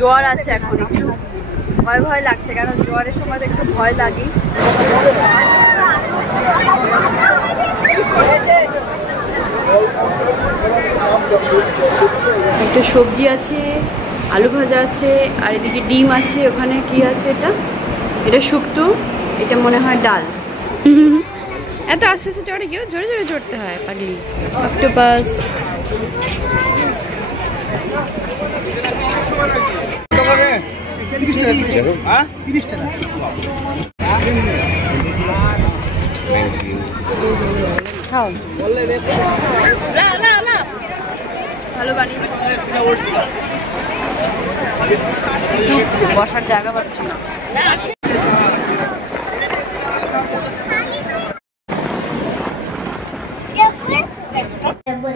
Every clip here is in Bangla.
জোয়ার আছে এখন, একটু ভয় ভয় লাগছে, কারণ জোয়ারের সময় একটু ভয় লাগে। একটা সবজি আছে, আলু ভাজা আছে, আর এদিকে ডিম আছে। ওখানে কি আছে? এটা শুক্তো, এটা মনে হয় ডাল। এত আস্তে আস্তে চড়ে, কেউ জোরে জোরে চড়তে হয় পাগলি। অক্টোপাস, খাও ভালো বানিয়েছে। বসার জায়গা পাচ্ছি না।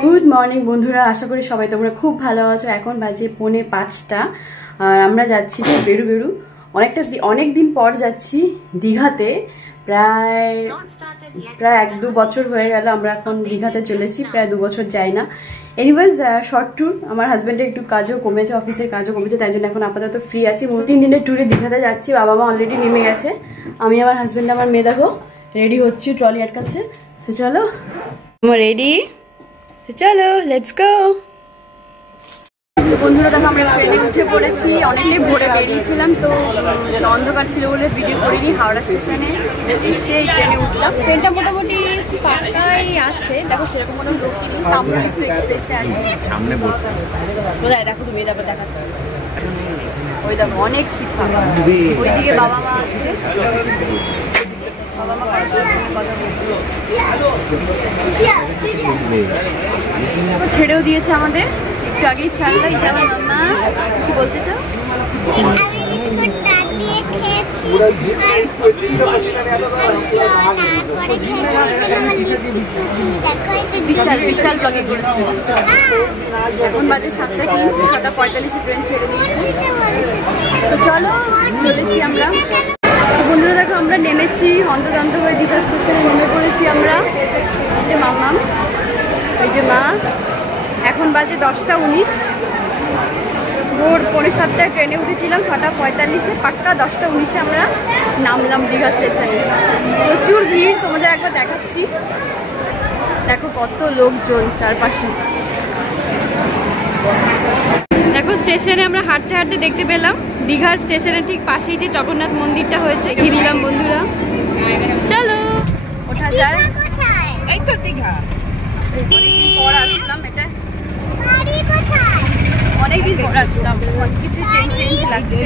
গুড মর্নিং বন্ধুরা, আশা করি সবাই তোমরা খুব ভালো আছো। এখন বাজে 4:45, আর আমরা যাচ্ছি বেরু অনেক দিন পর যাচ্ছি দীঘাতে। প্রায় 1-2 বছর হয়ে গেল আমরা এখন দীঘাতে চলেছি, প্রায় 2 বছর যাই না। এনিওয়েজ শর্ট ট্যুর, আমার হাজব্যান্ডের একটু কাজও কমেছে, অফিসের কাজও কমেছে, তাই জন্য এখন আপাতত ফ্রি আছি। 3 দিনের ট্যুরে দীঘাতে যাচ্ছি। বাবা মা অলরেডি নেমে গেছে, আমি আমার হাজব্যান্ড আমার মেয়ে দেখো রেডি হচ্ছি, ট্রলি আটকাচ্ছে। সো চলো, আমার রেডি, চলো লেটস গো। বন্ধুরা দেখো আমরা ট্রেনে উঠে পড়েছি, অনেকটাই ভোরে বেরিয়েছিলাম, তো অন্ধকার ছিল বলে ভিডিও করিনি। হাওড়া স্টেশনে এসে ট্রেনে উঠলাম। ট্রেনটা মোটামুটি পাক্কাই আছে, দেখো সেরকম কোনো লোক নেই, আমরা একটু এক্সপ্রেসে আছি। কোথায় দেখো তুমি, তারপর দেখাচ্ছি। ওই দেখো অনেক সিট ফাঁকা, ওইদিকে বাবা মা আসছে, বাবা মা কথা বলছে। ছেড়েও দিয়েছে আমাদের, একটু আগেই ছাড়লো। এটা আমার মাম্মা, কিছু বলতে চাও? বিশাল বিশাল ব্লগে করেছিল। এখন বাজে 7:03, 6:45 ট্রেন ছেড়ে দিয়েছে। তো চলো চলেছি আমরা। বন্ধুরা দেখো আমরা নেমেছি, হন্তদন্ত হয়ে দীঘা স্টেশনে নেমে পড়েছি আমরা। এই যে মাম্মাম, এই যে মা। এখন বাজে 10:19, ভোর 7:45 ট্রেনে উঠেছিলাম, 6:45, পাক্কা 10:19 আমরা নামলাম দীঘা স্টেশনে। প্রচুর ভিড়, তোমাদের একবার দেখাচ্ছি। দেখো কত লোকজন চারপাশে। দেখো স্টেশনে আমরা হাঁটতে হাঁটতে দেখতে পেলাম দীঘার স্টেশনের ঠিক পাশেই যে জগন্নাথ মন্দিরটা হয়েছে, এগিয়ে দিলাম বন্ধুরা। চলো ওঠা যায়। এই তো দীঘা, অনেকদিন পর আসলাম, এটা অনেকদিন পর আসলাম, কিছু চেঞ্জ লাগছে।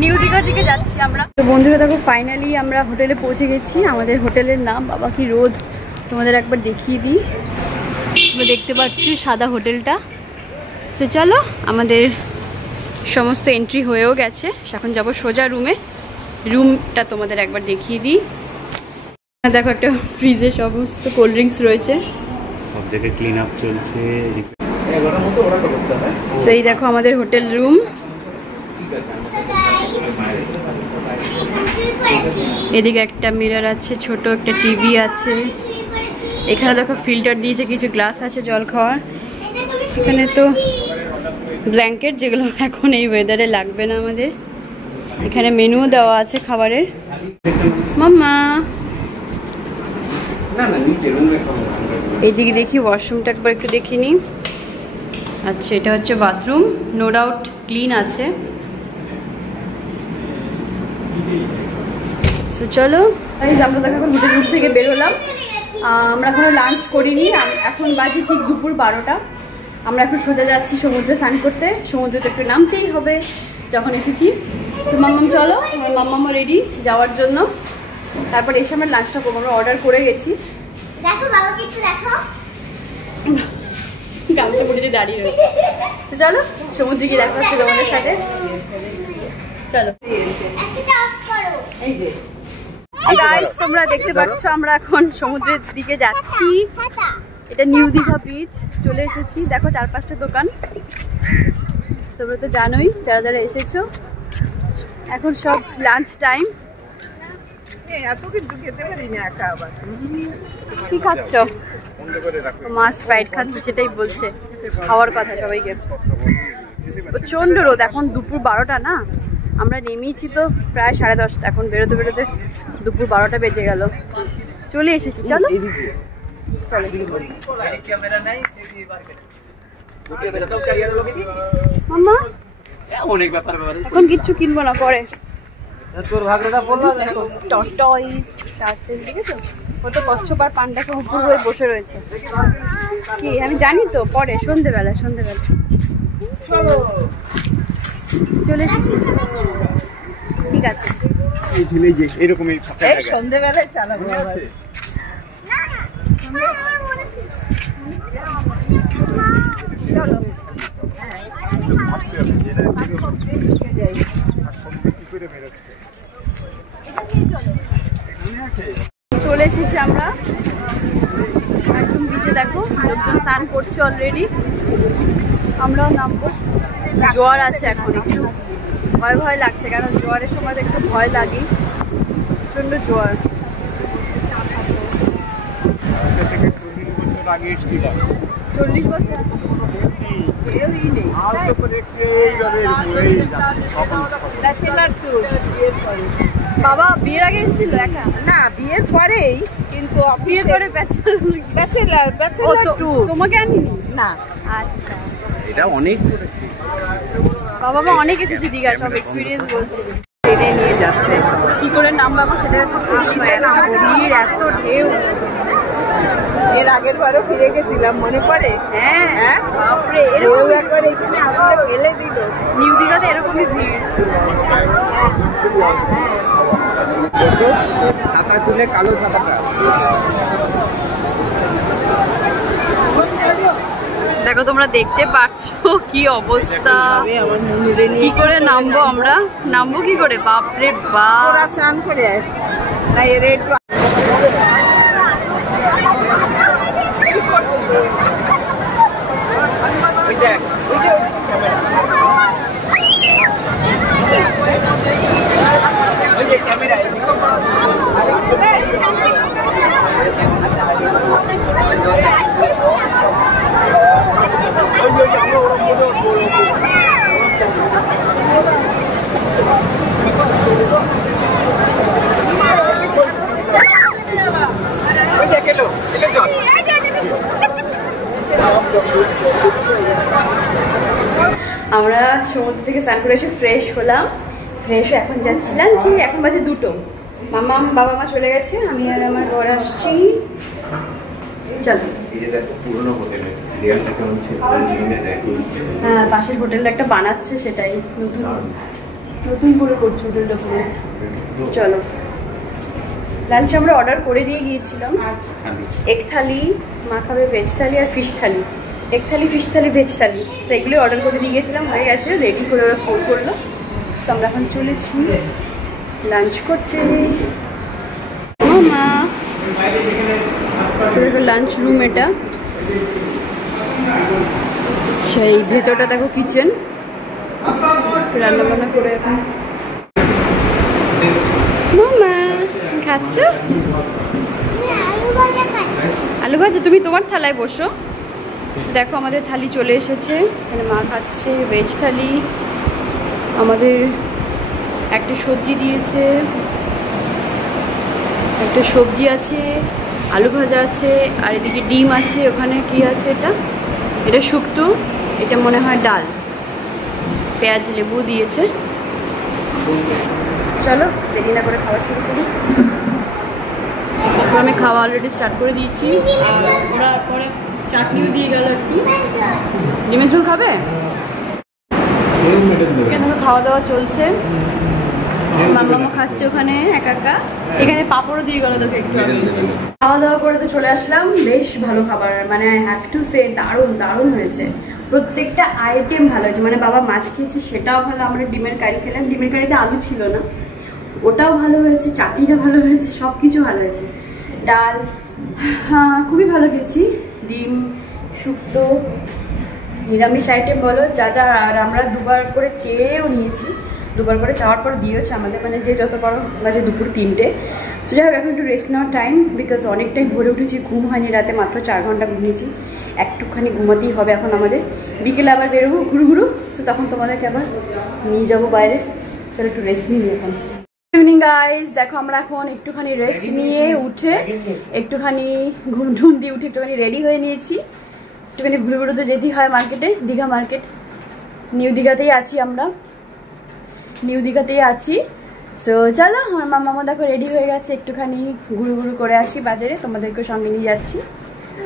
নিউ দীঘার দিকে যাচ্ছি আমরা। তো বন্ধুরা দেখো ফাইনালি আমরা হোটেলে পৌঁছে গেছি। আমাদের হোটেলের নাম বাবা কি রোদ, তোমাদের একবার দেখিয়ে দিই। দেখতে পাচ্ছি সাদা হোটেলটা। তো চলো, আমাদের সমস্ত এন্ট্রি হয়েও গেছে, এখন যাবো সোজা রুমে। রুমটা তোমাদের একবার দেখিয়ে দিই। দেখো একটা ফ্রিজে সমস্ত কোল্ড ড্রিঙ্কস রয়েছে, সব জায়গায় ক্লিন আপ চলছে। সেই দেখো আমাদের হোটেল রুম। এদিকে একটা মিরর আছে, ছোট একটা টিভি আছে। এখানে দেখো ফিল্টার দিয়েছে, কিছু গ্লাস আছে জল খাওয়ার। এখানে তো ব্ল্যাঙ্কেট, যেগুলো এখন এই ওয়েদারে লাগবে না আমাদের। এখানে মেনুও দেওয়া আছে খাবারের। মাম্মা এইদিকে দেখি ওয়াশরুমটা একবার একটু দেখিনি। আচ্ছা এটা হচ্ছে বাথরুম, নো ডাউট ক্লিন আছে। সো চলো আমরা দেখো এখন হোটেল থেকে বেরোলাম। আমরা এখনো লাঞ্চ করিনি, এখন বাজে ঠিক দুপুর 12টা। আমরা এখন সোজা যাচ্ছি সমুদ্রে স্নান করতে। সমুদ্রে তো একটু নামতেই হবে যখন এসেছি। তো মাম্মাম চলো, আমরা মাম্মামও রেডি যাওয়ার জন্য। তারপর এসে আমরা লাঞ্চটা করবো, আমরা অর্ডার করে গেছি। দেখো বাবাকে একটু দেখো, গামছা পরিয়ে দাঁড়িয়ে রয়েছে। তো চলো সমুদ্রে গিয়ে দেখা হচ্ছে তোমাদের সাথে। চলো গাইস, তোমরা দেখতে পাচ্ছ আমরা এখন সমুদ্রের দিকে যাচ্ছি। এটা নিউ দীঘা বিচ চলে এসেছি। দেখো 4-5টা দোকান, তোমরা তো জানোই যারা যারা এসেছো। এখন সব লাঞ্চ টাইম। কি খাচ্ছ? মাছ ফ্রাইড খাচ্ছে, সেটাই বলছে খাওয়ার কথা সবাইকে। প্রচণ্ড রোদ, এখন দুপুর 12টা না, আমরা নেমেছি তো প্রায় 10:30, এখন বেরোতে বেরোতে দুপুর 12টা বেজে গেল। চলে এসেছি, চলো মাম্মা। এখন কিচ্ছু কিনবো না, পরে কত কচ্ছপ আর পান্ডাকে উপর হয়ে বসে রয়েছে। কি আমি জানি তো, পরে সন্ধেবেলা চলে এসেছি। ঠিক আছে, সন্ধেবেলায় চালাবো। চলে এসেছি আমরা একদম বিচে, দেখো লোকজন স্নান করছে অলরেডি, আমরাও নামবো। জোয়ার আছে, এখন একটু ভয় ভয় লাগছে, কারণ জোয়ারের সময় একটু ভয় লাগে, প্রচন্ড জোয়ার। 40 বছর বাবা বিয়ের আগে ছিল একা? না, বিয়ের পরেই, কিন্তু বিয়ের পরে ব্যাচেলার তোমাকে আনিনি না। আচ্ছা, এটা অনেক বাবা মা অনেক এসেছে দীঘা, সব এক্সপিরিয়েন্স বলছে। ট্রেনে নিয়ে যাচ্ছে, কি করে নামবো আমার সেটা হচ্ছে প্রশ্ন। ভিড়, এত ঢেউ। এর আগের বারও ফিরে গেছিলাম, মনে পড়ে? হ্যাঁ বাপরে, এরকম একবার এখানে আসলে ফেলে দিল। নিউ দীঘাতে এরকমই ভিড়। ছাতা তুলে কালো ছাতাটা দেখো, তোমরা দেখতে পাচ্ছো কি অবস্থা। কি করে নামবো আমরা? নামবো কি করে? বাপরে বাপ, ওরা স্নান করে না, এর একটু আমরা সমুদ্র থেকে স্নান করে এসে ফ্রেশ হলাম। ফ্রেশ হয়ে এখন যাচ্ছিলাম, যে এখন বাজে 2টো। মামা বাবা মা চলে গেছে, আমি আর আমার বর আসছি। চলো। হ্যাঁ, পাশের হোটেলে একটা বানাচ্ছে, সেটাই নতুন করে করছে হোটেলটা পুরো। চলো, লাঞ্চ আমরা অর্ডার করে দিয়ে গিয়েছিলাম। এগ থালি, মা খাবে ভেজ থালি আর ফিশ থালি। এগ থালি, ফিশ থালি, ভেজ থালি, সেগুলো অর্ডার করে দিয়ে গিয়েছিলাম, হয়ে গেছে, রেডি করে ওরা ফোন করলো। তো আমরা এখন চলেছি লাঞ্চ করতে। মা দেখো লাঞ্চ রুম এটা। আচ্ছা, এই ভেতরটা দেখো কিচেন, রান্না বান্না করে এখন। মামা খাচ্ছ? আলু ভাজা? তুমি তোমার থালায় বসো। দেখো আমাদের থালি চলে এসেছে, এখানে মা খাচ্ছে ভেজ থালি। আমাদের একটা সবজি দিয়েছে, একটা সবজি আছে, আলু ভাজা আছে, আর এদিকে ডিম আছে। ওখানে কি আছে? এটা শুক্তো, এটা মনে হয় ডাল, পেঁয়াজ লেবু দিয়েছে। চলো দেরি না করে খাওয়া শুরু করি। আমি খাওয়া অলরেডি স্টার্ট করে দিয়েছি, আর ওরা পরে চাটনিও দিয়ে গেল। ডিমের ঝোল খাবে? এখানে খাওয়া দাওয়া চলছে, মামা খাচ্ছে ওখানে একা একা। এখানে পাঁপড়ও দিয়ে গেল দেখো একটু আগে। খাওয়া দাওয়া করে তো চলে আসলাম। বেশ ভালো খাবার, মানে আই হ্যাভ টু সে দারুণ হয়েছে। প্রত্যেকটা আইটেম ভালো হয়েছে, মানে বাবা মাছ খেয়েছে সেটাও ভালো। আমরা ডিমের কারি খেলাম, ডিমের কারিতে আলু ছিল না, ওটাও ভালো হয়েছে। চাটনিটা ভালো হয়েছে, সব কিছু ভালো হয়েছে। ডাল খুবই ভালো খেয়েছি। ডিম, শুক্তো, নিরামিষ আইটেম বলো যা যা। আর আমরা দুবার করে চেয়েও নিয়েছি, দুবার করে চাওয়ার পর দিয়েছে আমাদের, মানে যে যত বড় বাজে দুপুর 3টে। তো যাই হোক, এখন একটু রেস্ট নেওয়ার টাইম, বিকজ অনেকটাই ভরে উঠেছি, ঘুম হয়নি রাতে, মাত্র 4 ঘন্টা ঘুমিয়েছি। একটু একটুখানি ঘুমাতেই হবে এখন আমাদের। বিকেলে আবার বেরোবো ঘুরু ঘুরু, তো তখন তোমাদেরকে আবার নিয়ে যাবো বাইরে। চলো একটু রেস্ট নিই এখন। ইভিনিং গাইজ, দেখো আমরা এখন একটুখানি রেস্ট নিয়ে উঠে একটুখানি ঘুম ঢুম দিয়ে উঠে একটুখানি রেডি হয়ে নিয়েছি। একটুখানি ঘুরে ঘুরে তো যেতেই হয় মার্কেটে, দীঘা মার্কেট। নিউ দীঘাতেই আছি আমরা, নিউ দীঘাতেই আছি। সো চলো, আমার মামা দেখো রেডি হয়ে গেছে, একটুখানি ঘুরু ঘুরু করে আসি বাজারে, তোমাদেরকে সঙ্গে নিয়ে যাচ্ছি,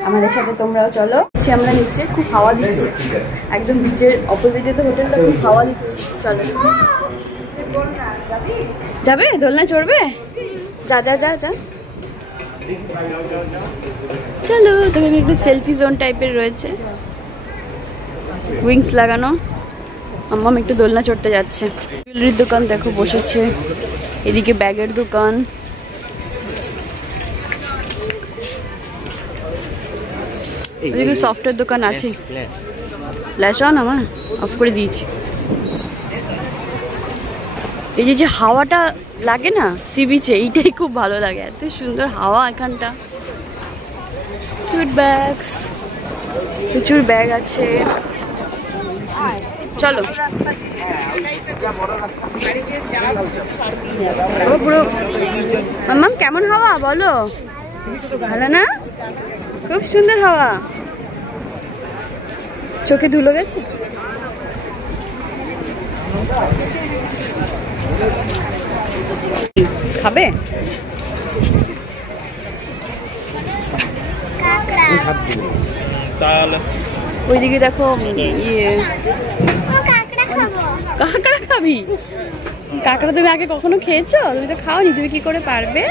আমাদের সাথে তোমরাও চলো। আমরা নিচে খুব হাওয়া দিচ্ছে, একদম বিচের অপোজিটে তো হোটেলটা, খুব হাওয়া দিচ্ছে। চলো, যাবে দোলনা চড়বে? যা যা যা যা, চলো। তোকে একটু সেলফি জোন টাইপের রয়েছে, উইংস লাগানো। আম্মাম একটু দোলনা চড়তে যাচ্ছে। জুয়েলারির দোকান দেখো বসেছে, এদিকে ব্যাগের দোকান, ওদিকে সফটওয়্যার দোকান আছে। ফ্ল্যাশ অন আমার অফ করে দিয়েছি। এই যে হাওয়াটা লাগে না সি বিচে, এইটাই খুব ভালো লাগে, এত সুন্দর হাওয়া এখানটা। ব্যাগস, প্রচুর ব্যাগ আছে। চলো, পুরো মাম্মাম কেমন হাওয়া বলো? ভালো না? খুব সুন্দর হাওয়া, চোখে ধুলো গেছে। খাবে? ওইদিকে দেখো ইয়ে, কাঁকড়া খাবি? কাঁকড়া তুমি আগে কখনো খেয়েছো? তুমি তো খাওনি, তুমি কি করে পারবে?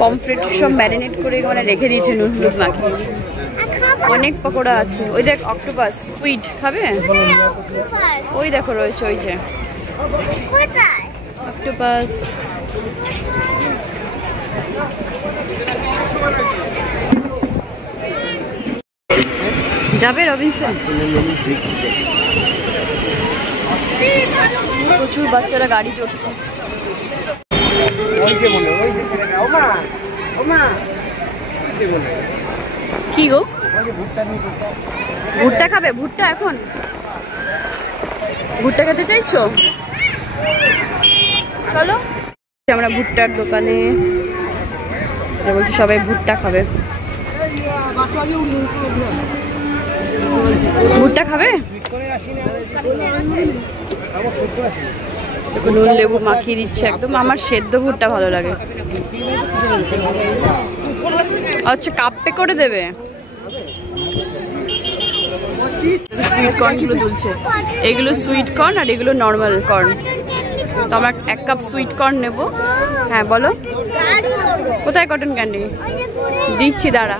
পমফ্রেট সব ম্যারিনেট করে মানে রেখে দিয়েছে নুন হলুদ মাখিয়ে। অনেক পকোড়া আছে। ওই দেখ অক্টোপাস, স্কুইড খাবে? ওই দেখো রয়েছে, ওই যে অক্টোপাস। যাবে রবিনসন? প্রচুর বাচ্চারা গাড়ি চড়ছে। কি গো, ভুট্টা খাবে? ভুট্টা এখন ভুট্টা খেতে চাইছো? চলো, আমরা ভুট্টার দোকানে বলছি সবাই ভুট্টা খাবে। ভুট্টা খাবে? নুন লেবু মাখিয়ে দিচ্ছে একদম। আমার সেদ্ধ ভুট্টা ভালো লাগে। আচ্ছা, কাপে করে দেবে। সুইট কর্ন গুলো তুলছে, এগুলো সুইট কর্ন আর এগুলো নর্মাল কর্ন। তো আমরা 1 কাপ সুইট কর্ন নেবো। হ্যাঁ বলো, কোথায় কটন ক্যান্ডি? দিচ্ছি, দাঁড়া।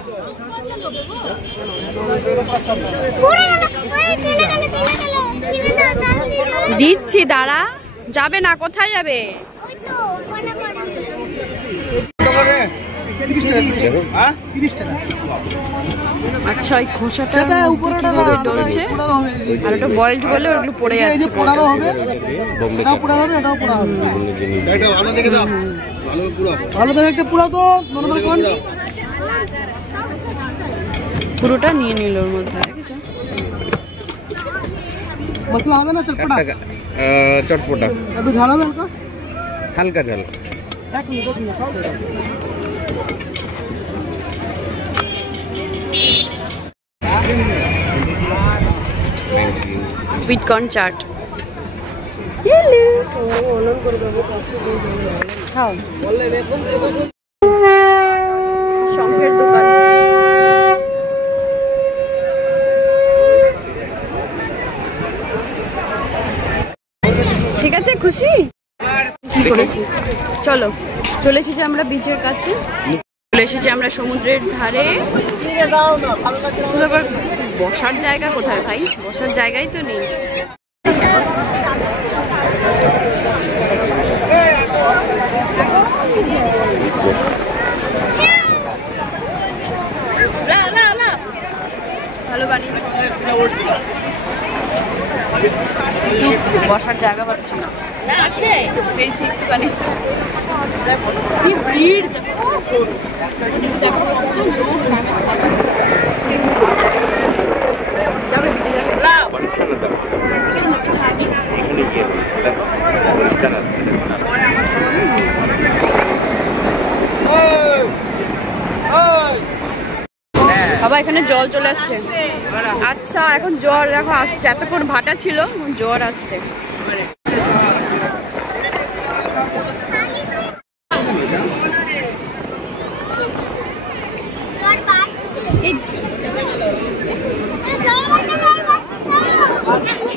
দিচ্ছি, দাঁড়া। যাবে না? কোথায় যাবে? আচ্ছা, ওই খোসাটা ডলছে আর ওটা বয়েলড বলে ওগুলো পড়ে যাচ্ছে। পুরোটা নিয়ে নিল ওর মধ্যে। মশলা হবে না চটপটা? চটপটা একটু ঝাল হবে, হালকা ঝাল। এক মিনিট খাও। সুইট কর্ন চাট খাও। শঙ্খের দোকান। ঠিক আছে, খুশি করেছি। চলো, চলে এসেছি আমরা বিচের কাছে, চলে এসেছি আমরা সমুদ্রের ধারে। বসার জায়গা কোথায় ভাই? বসার জায়গাই তো নেই। ভালো বানিয়েছে, বসার জায়গা পাচ্ছি না। পেয়েছি একটুখানি। কি ভিড় দেখো, বাবা এখানে জল চলে আসছে। আচ্ছা এখন জ্বর দেখো আসছে, এতক্ষণ ভাটা ছিল জ্বর আসছে।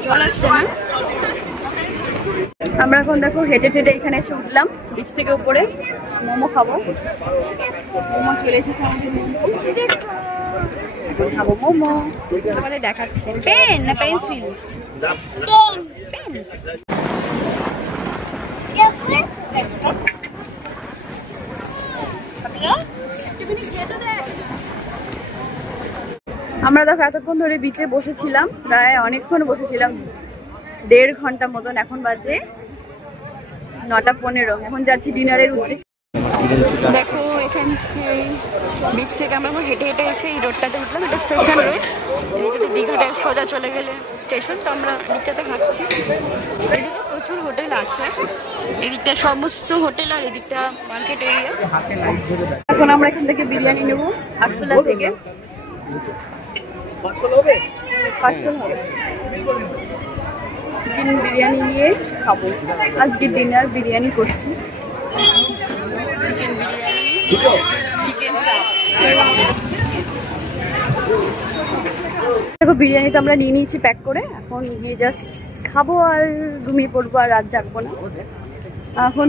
জল আসছে না। আমরা এখন দেখো হেঁটে হেঁটে এখানে এসে উঠলাম বিচ থেকে উপরে। মোমো খাবো, মোমো চলে এসেছে আমাদের। খাবো মোমো, আমাদের দেখাচ্ছে। পেন না পেন্সিল? পেন। আমরা দেখো এতক্ষণ ধরে বিচে বসেছিলাম, প্রায় অনেকক্ষণ বসেছিলাম, 1.5 ঘন্টা মতন। এখন বাজে 9:15। এখন যাচ্ছি ডিনারের উদ্দেশ্যে। দেখো এখান থেকে বিচ থেকে আমরা হেঁটে হেঁটে এসে এই রোডটাতে উঠলাম। এটা স্টেশন রোড, এদিকে দীঘাটা সোজা চলে গেলে স্টেশন। তো আমরা দিকটাতে হাঁটছি। এদিকে প্রচুর হোটেল আছে, এদিকটা সমস্ত হোটেল আর এদিকটা মার্কেট এরিয়া। এখন আমরা এখান থেকে বিরিয়ানি নেবো আরসুলা থেকে। পার্সেল হবে, চিকেন বিরিয়ানি নিয়ে খাবো। আজকে ডিনার বিরিয়ানি করছি, চিকেন বিরিয়ানি, চিকেন চাপ। দেখো বিরিয়ানিটা আমরা নিয়ে নিয়েছি প্যাক করে। এখন গিয়ে জাস্ট খাবো আর ঘুমিয়ে পড়বো, আর রাত জাগবো না। এখন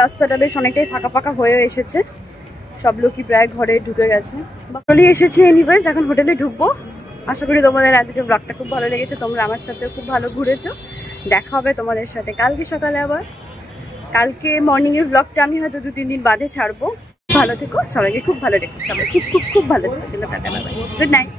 রাস্তাটা বেশ অনেকটাই ফাঁকা ফাঁকা হয়ে এসেছে, সব লোকই প্রায় ঘরে ঢুকে গেছে। চলে এসেছি এনিওয়েজ, এখন হোটেলে ঢুকবো। আশা করি তোমাদের আজকে ব্লগটা খুব ভালো লেগেছে, তোমরা আমার সাথে খুব ভালো ঘুরেছো। দেখা হবে তোমাদের সাথে কালকে সকালে আবার। কালকে মর্নিংয়ের ব্লগটা আমি হয়তো 2-3 দিন বাদে ছাড়বো। ভালো থেকো, সবাইকে খুব ভালো রেখো, সবাই খুব খুব খুব ভালো থেকো। চলো tata, bye bye, good night.